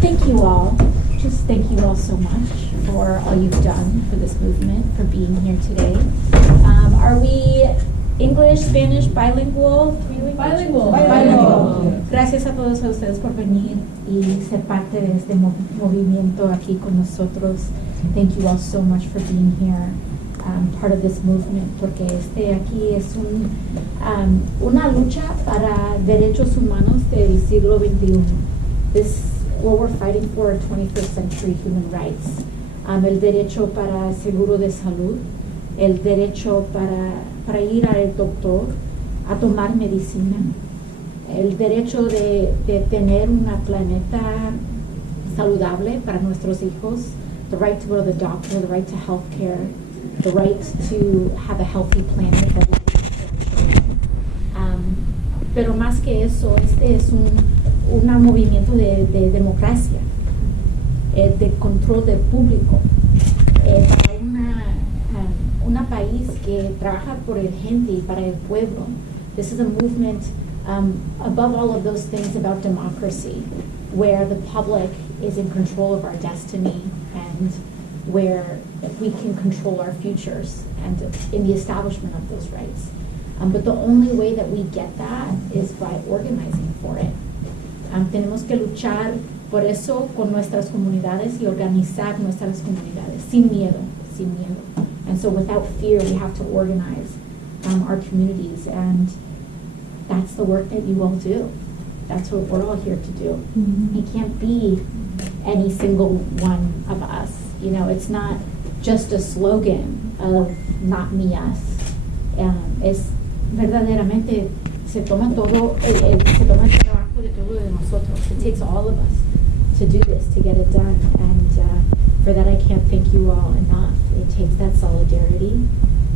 Thank you all. Just thank you all so much for all you've done for this movement, for being here today. Are we English, Spanish, bilingual? Bilingual. Gracias a todos ustedes por venir y ser parte de este movimiento aquí con nosotros. Thank you all so much for being here, part of this movement, porque aquí es una lucha para derechos humanos del siglo XXI. What we're fighting for are 21st century human rights. El derecho para seguro de salud, el derecho para ir al doctor, a tomar medicina, el derecho de tener un planeta saludable para nuestros hijos, the right to go to the doctor, the right to health care, the right to have a healthy planet. Pero más que eso, este es un movimiento de democracia, de control del público, para una país que trabaja por el gente y para el pueblo. This is a movement, above all of those things, about democracy, where the public is in control of our destiny and where we can control our futures and in the establishment of those rights. But the only way that we get that is by organizing for it. Tenemos que luchar por eso con nuestras comunidades y organizar nuestras comunidades sin miedo. And so without fear, we have to organize our communities, and that's the work that you all do. That's what we're all here to do. Mm-hmm. It can't be any single one of us. You know, it's not just a slogan of not me, us. Es verdaderamente, se toma todo, se toma el trabajo de todo de nosotros. It takes all of us to do this, to get it done. And for that, I can't thank you all enough. It takes that solidarity,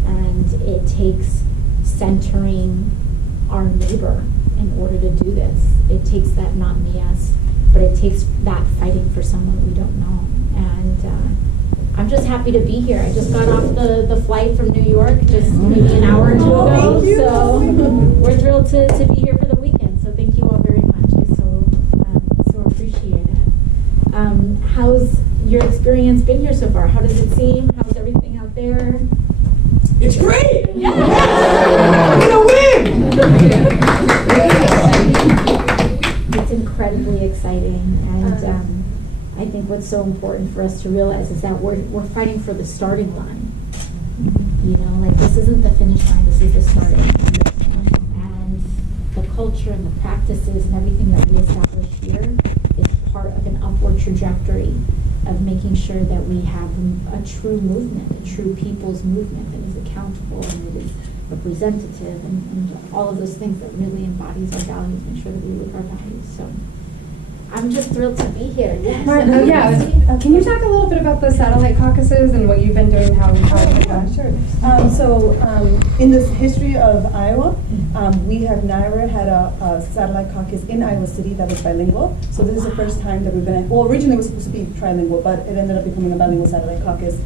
and it takes centering our neighbor in order to do this. It takes that not me, us, but it takes that fighting for someone we don't know. And I'm just happy to be here. I just got off the flight from New York just maybe an hour or two ago. So we're thrilled to be here for the weekend. So thank you all very much. I so appreciate it. How's your experience been here so far? How does it seem? How's everything out there? It's great! Yeah! We're gonna win! It's incredibly exciting, and I think what's so important for us to realize is that we're fighting for the starting line. You know, like, this isn't the finish line, this is the starting line. And the culture and the practices and everything that we establish here is part of an upward trajectory of making sure that we have a true movement, a true people's movement that is accountable and it is representative and all of those things that really embodies our values, make sure that we live our values. So I'm just thrilled to be here. Yes. Can you talk a little bit about the satellite caucuses and what you've been doing, how it's done? Sure. In the history of Iowa, we have never had a satellite caucus in Iowa City that was bilingual. So this is the first time that we've been, well, originally it was supposed to be trilingual, but it ended up becoming a bilingual satellite caucus.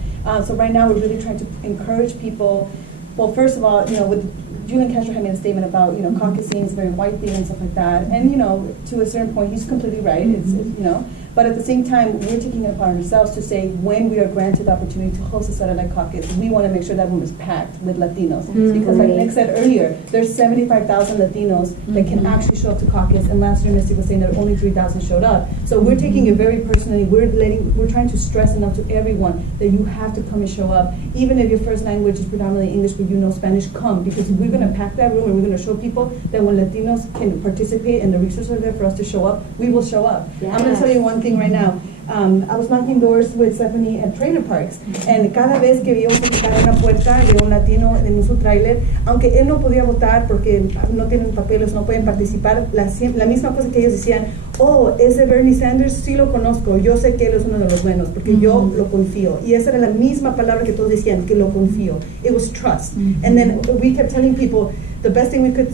So right now we're really trying to encourage people. Well, first of all, you know, with Julian Castro had made a statement about, you know, caucusing is a very white thing and stuff like that. And, you know, to a certain point, he's completely right. It's you know, but at the same time, we're taking it upon ourselves to say when we are granted the opportunity to host a satellite caucus, we want to make sure that room is packed with Latinos. Because like Nick said earlier, there's 75,000 Latinos that can actually show up to caucus. And last year, Misty was saying that only 3,000 showed up. So we're taking it very personally. We're trying to stress enough to everyone that you have to come and show up. Even if your first language is predominantly English, but you know Spanish, come. Because we're going to pack that room and we're going to show people that when Latinos can participate and the resources are there for us to show up, we will show up. Yes. I'm going to tell you one thing right now. I was knocking doors with Stephanie at trailer parks, and cada vez que íbamos a tocar una puerta de un latino en su trailer, aunque él no podía votar porque no tienen papeles, no pueden participar, la misma cosa que ellos decían, oh, ese Bernie Sanders sí lo conozco, yo sé que él es uno de los buenos, porque yo lo confío. Y esa era la misma palabra que todos decían, que lo confío. It was trust. And then we kept telling people, the best thing we could,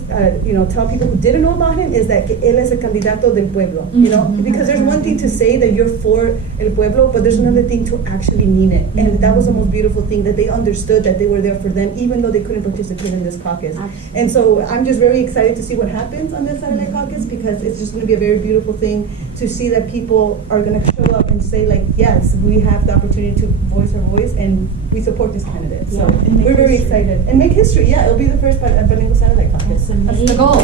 tell people who didn't know about him is that él es el candidato del pueblo, because there's one thing to say that you're for el pueblo, but there's another thing to actually mean it. And that was the most beautiful thing, that they understood that they were there for them, even though they couldn't participate in this caucus. And so I'm just very excited to see what happens on this satellite caucus, because it's just going to be a very beautiful thing to see that people are going to show up and say, like, yes, we have the opportunity to voice our voice, and we support this candidate. So we're very excited. And make history. Yeah, it'll be the first bilingual satellite caucus. That's the goal.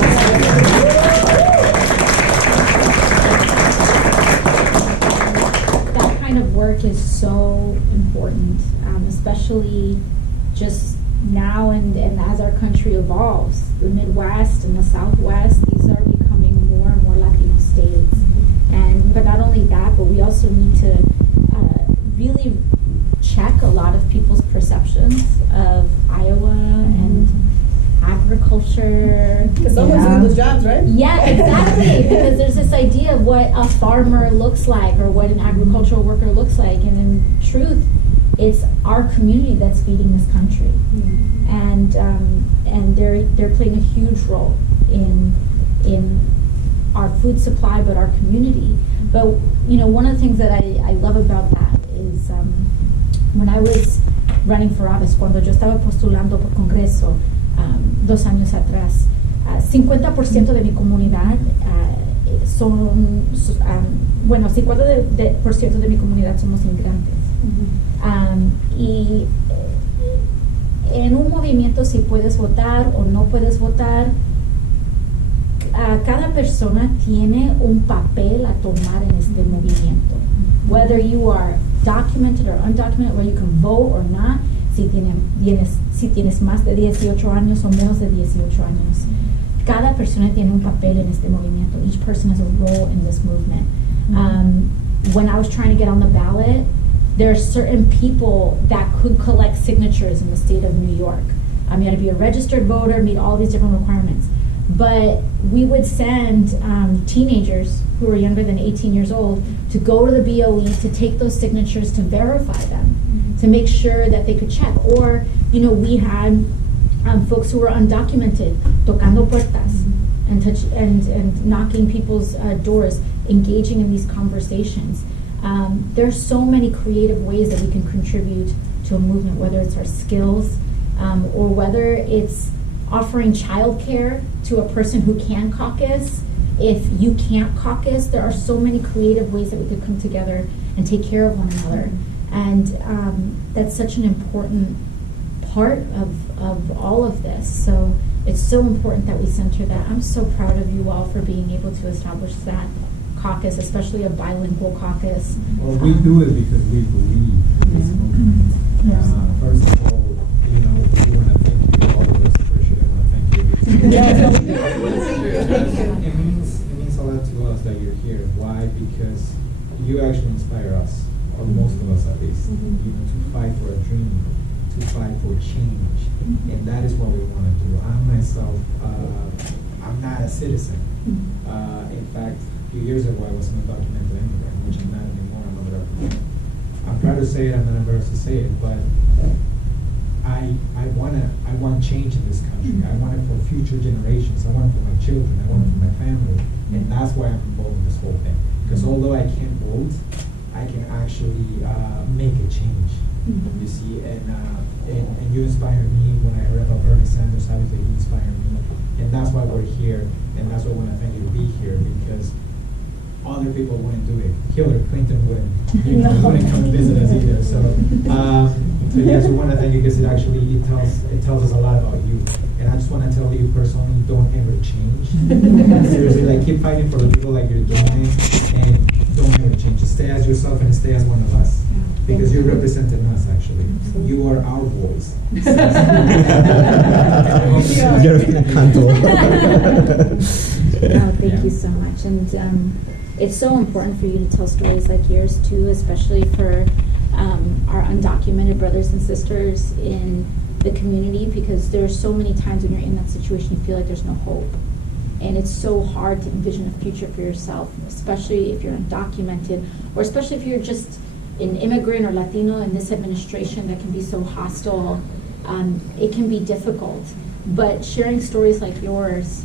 That kind of work is so important, especially just now and as our country evolves. The Midwest and the Southwest, these are becoming more and more Latino states. But not only that, but we also need to really check a lot of people's perceptions of Iowa and agriculture. Because someone's doing those jobs, right? Yeah, exactly. Because there's this idea of what a farmer looks like or what an agricultural worker looks like, and in truth, it's our community that's feeding this country, and they're playing a huge role in our food supply, but our community. But one of the things that I love about that is when I was running for office, cuando yo estaba postulando por Congreso 2 años atrás, 50% de mi comunidad son, 50% de mi comunidad somos inmigrantes. Y en un movimiento, si puedes votar o no puedes votar, cada persona tiene un papel a tomar en este movimiento. Whether you are documented or undocumented, whether you can vote or not, si tienes más de 18 años o menos de 18 años. Cada persona tiene un papel en este movimiento. Each person has a role in this movement. When I was trying to get on the ballot, there are certain people that could collect signatures in the state of New York. You had to be a registered voter, meet all these different requirements. But we would send teenagers who were younger than 18 years old to go to the BOE to take those signatures to verify them, to make sure that they could check. Or, we had folks who were undocumented, tocando puertas, and knocking people's doors, engaging in these conversations. There's so many creative ways that we can contribute to a movement, whether it's our skills, or whether it's offering childcare to a person who can caucus. If you can't caucus, there are so many creative ways that we could come together and take care of one another. And that's such an important part of all of this. So it's so important that we center that. I'm so proud of you all for being able to establish that caucus, especially a bilingual caucus. Well, we do it because we believe in this movement. First of all, we want to thank you, all of us, especially I want to thank you. It means a lot to us that you're here. Why? Because you actually inspire us, or most of us at least, to fight for a dream, to fight for change. And that is what we want to do. I myself, I'm not a citizen. In fact, a few years ago I was an undocumented immigrant, which I'm not anymore. I'm a representative. I'm proud to say it, I'm not embarrassed to say it, but I want change in this country. I want it for future generations. I want it for my children. I want it for my family. And that's why I'm involved in this whole thing. Because although I can't vote, I can actually make a change. You see, and you inspire me. When I heard about Bernie Sanders, obviously you inspire me. And that's why we're here. And that's why I want to thank you to be here, because other people wouldn't do it. Hillary Clinton wouldn't come and visit us either. So yes, we want to thank you, because it tells us a lot about you. And I just want to tell you personally, don't ever change. Seriously, keep fighting for the people like you're doing, and don't ever change. Just stay as yourself and stay as one of us, because you're representing us. Actually, you are our voice. Thank you so much. And it's so important for you to tell stories like yours too, especially for our undocumented brothers and sisters in the community, because there are so many times when you're in that situation you feel like there's no hope. And it's so hard to envision a future for yourself, especially if you're undocumented, or especially if you're just an immigrant or Latino in this administration that can be so hostile it can be difficult. But sharing stories like yours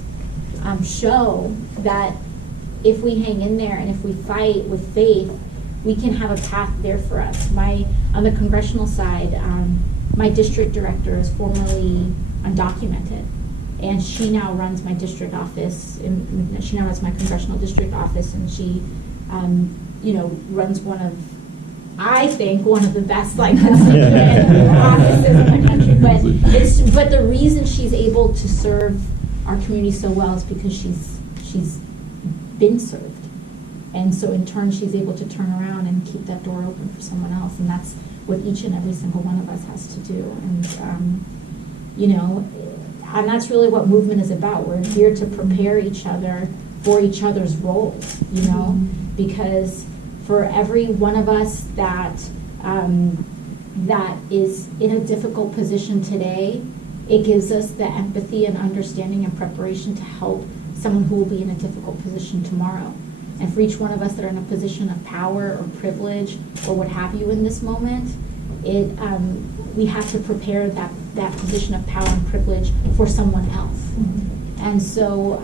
show that if we hang in there and if we fight with faith, we can have a path there for us. On the congressional side, my district director is formerly undocumented, and she now runs my district office. She now runs my congressional district office, and she, runs one of the best constituent offices in the country. But the reason she's able to serve our community so well is because she's been served. And so in turn, she's able to turn around and keep that door open for someone else. And that's what each and every single one of us has to do. And, and that's really what movement is about. We're here to prepare each other for each other's roles, because for every one of us that is in a difficult position today, it gives us the empathy and understanding and preparation to help someone who will be in a difficult position tomorrow. And for each one of us that are in a position of power or privilege or what have you in this moment, we have to prepare that position of power and privilege for someone else. And so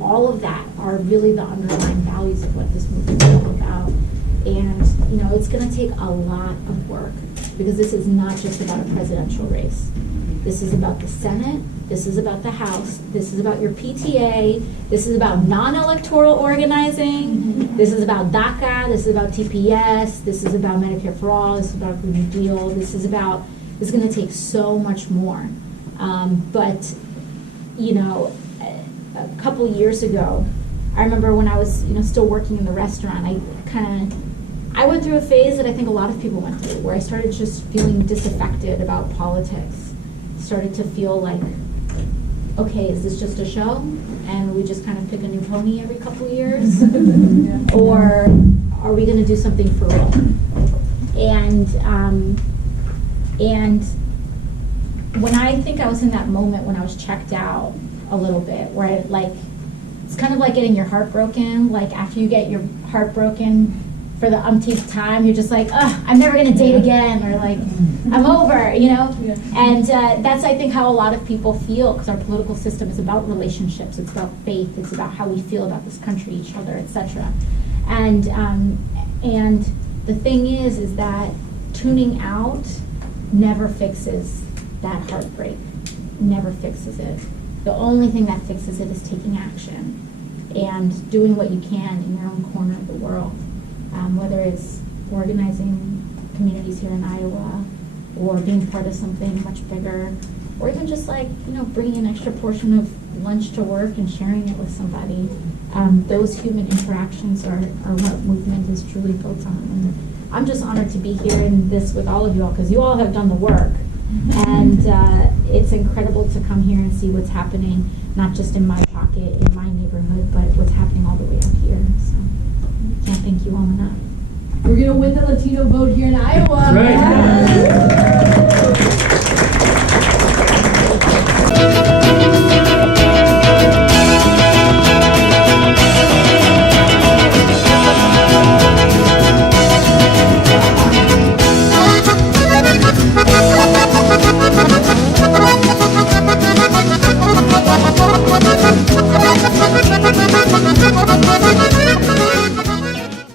all of that are really the underlying values of what this movement is all about. And it's going to take a lot of work, because this is not just about a presidential race. This is about the Senate. This is about the House. This is about your PTA. This is about non-electoral organizing. This is about DACA. This is about TPS. This is about Medicare for All. This is about Green New Deal. This is going to take so much more. But a couple of years ago, I remember when I was still working in the restaurant, I went through a phase that I think a lot of people went through, where I started just feeling disaffected about politics. Started to feel like, okay, is this just a show? And we just kind of pick a new pony every couple of years? Or are we going to do something for real? And when I think I was in that moment when I was checked out a little bit, where it's kind of like getting your heart broken. Like after you get your heart broken for the umpteenth time, you're just like, ugh, I'm never gonna date again, or like, I'm over, And that's, I think, how a lot of people feel, because our political system is about relationships, it's about faith, it's about how we feel about this country, each other, etc. And the thing is that tuning out never fixes that heartbreak, never fixes it. The only thing that fixes it is taking action and doing what you can in your own corner of the world. Whether it's organizing communities here in Iowa, or being part of something much bigger, or even just bringing an extra portion of lunch to work and sharing it with somebody. Those human interactions are what movement is truly built on. And I'm just honored to be here in this with all of you all, because you all have done the work. And it's incredible to come here and see what's happening, not just in my pocket, in my neighborhood, but what's happening all the way up here. So can't thank you all enough. We're going to win the Latino vote here in Iowa. Right.